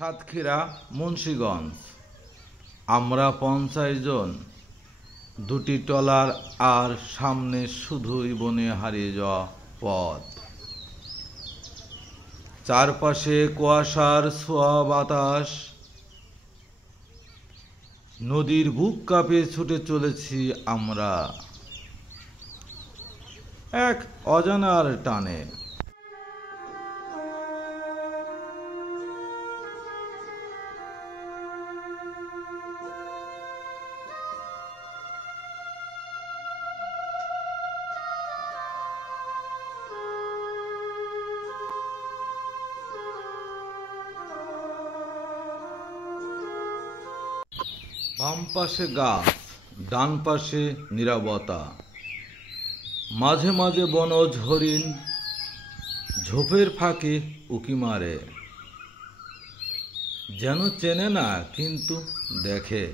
সাতক্ষীরা মুন্সিগঞ্জ। আমরা 50 জন, দুটি ট্রলার আর সামনে শুধুই বনে হারিয়ে যাওয়া পথ। চারপাশে কুয়াশার ছোঁয়া বাতাস, নদীর বুক কাঁপিয়ে ছুটে চলেছি আমরা এক অজানার টানে। বাম পাশে গাছ, ডান পাশে নীরবতা, মাঝে মাঝে বনজ হরিণ ঝোপের ফাঁকে উকি মারে, যেন চেনে না কিন্তু দেখে।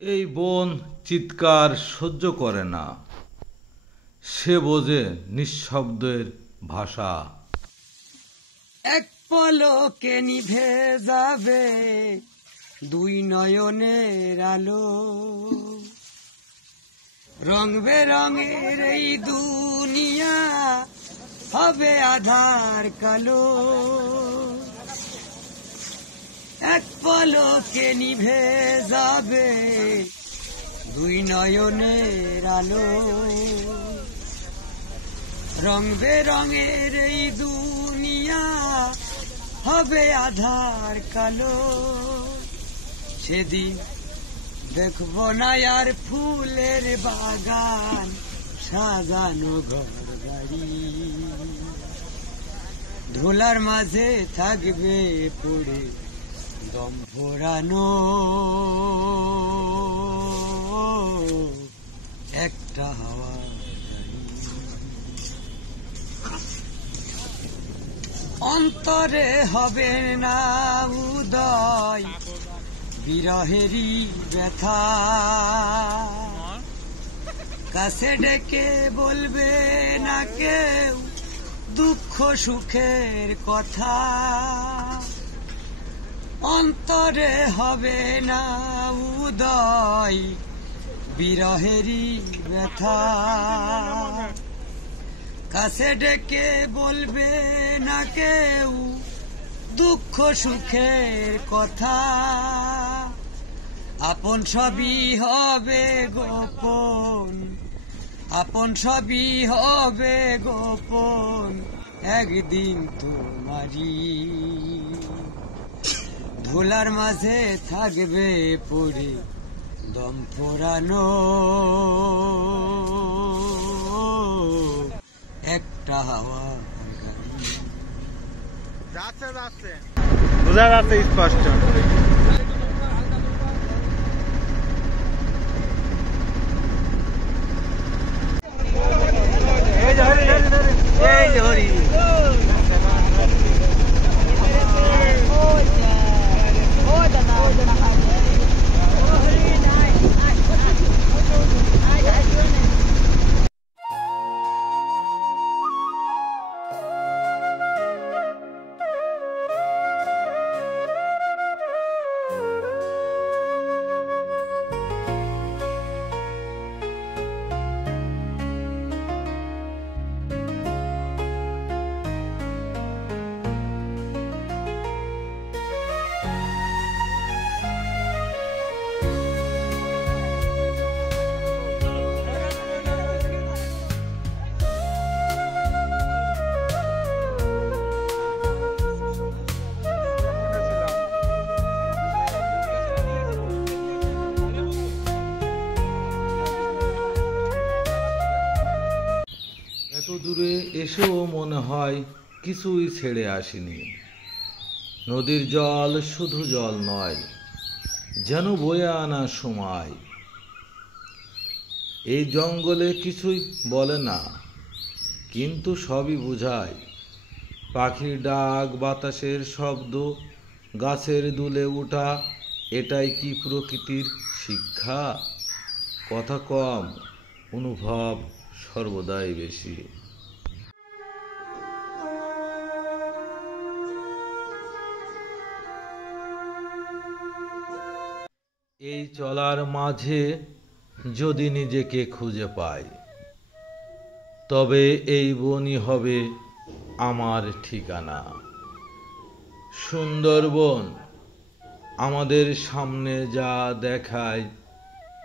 এই বন চিৎকার সহ্য করে না, সে বোঝে নিঃশব্দের ভাষা। এক পলকে নিভে যাবে দুই নয়নের আলো, রং বেরঙের এই দুনিয়া হবে আধার কালো। এক পলকে নিভে যাবে দুই নয়নের আলো, রং বেরঙের এই দুনিয়া হবে আধার কালো। সেদিন দেখব না আর ফুলের বাগান, সাজানো ঘর বাড়ি, ধুলার মাঝে থাকবে পড়ে দম ফোরানো একটা হাওয়া। অন্তরে হবে না উদয় বিরহেরই ব্যথা, কাছে ডেকে বলবে না কেউ দুঃখ সুখের কথা। অন্তরে হবে না উদয় বিরহেরই ব্যথা, কাছে ডেকে বলবে না কেউ দুঃখ সুখের কথা। আপন সবই হবে গোপন, আপন সবই হবে গোপন, একদিন তোমারই ধুলার মাঝে থাকবে পড়ে দম ফোরানো একটা হাওয়া। যাচ্ছে যাচ্ছে বোঝা যাচ্ছে স্পষ্ট। এই যে হরি এত দূরে এসেও মনে হয় কিছুই ছেড়ে আসিনি। নদীর জল শুধু জল নয়, যেন বয়ে আনা সময়। এই জঙ্গলে কিছুই বলে না, কিন্তু সবই বোঝায়। পাখির ডাক, বাতাসের শব্দ, গাছের দুলে ওঠা, এটাই কি প্রকৃতির শিক্ষা? কথা কম, অনুভব সর্বদাই বেশি। এই চলার মাঝে যদি নিজেকে খুঁজে পাই, তবে এই বনই হবে আমার ঠিকানা। সুন্দরবন আমাদের সামনে যা দেখায়,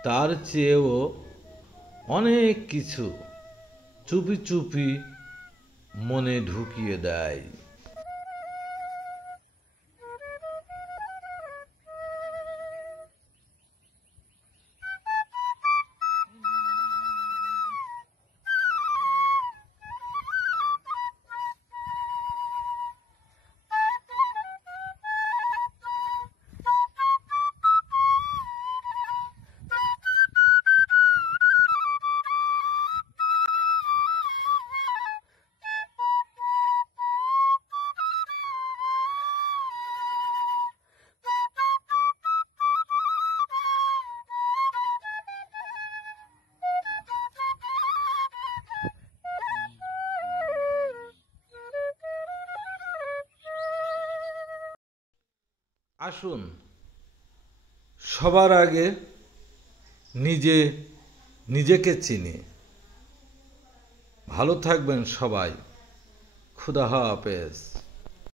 তার চেয়েও অনেক কিছু চুপি চুপি মনে ঢুকিয়ে দেয়। আসুন, সবার আগে নিজেকে চিনি। ভালো থাকবেন সবাই। খুদা হাফেজ।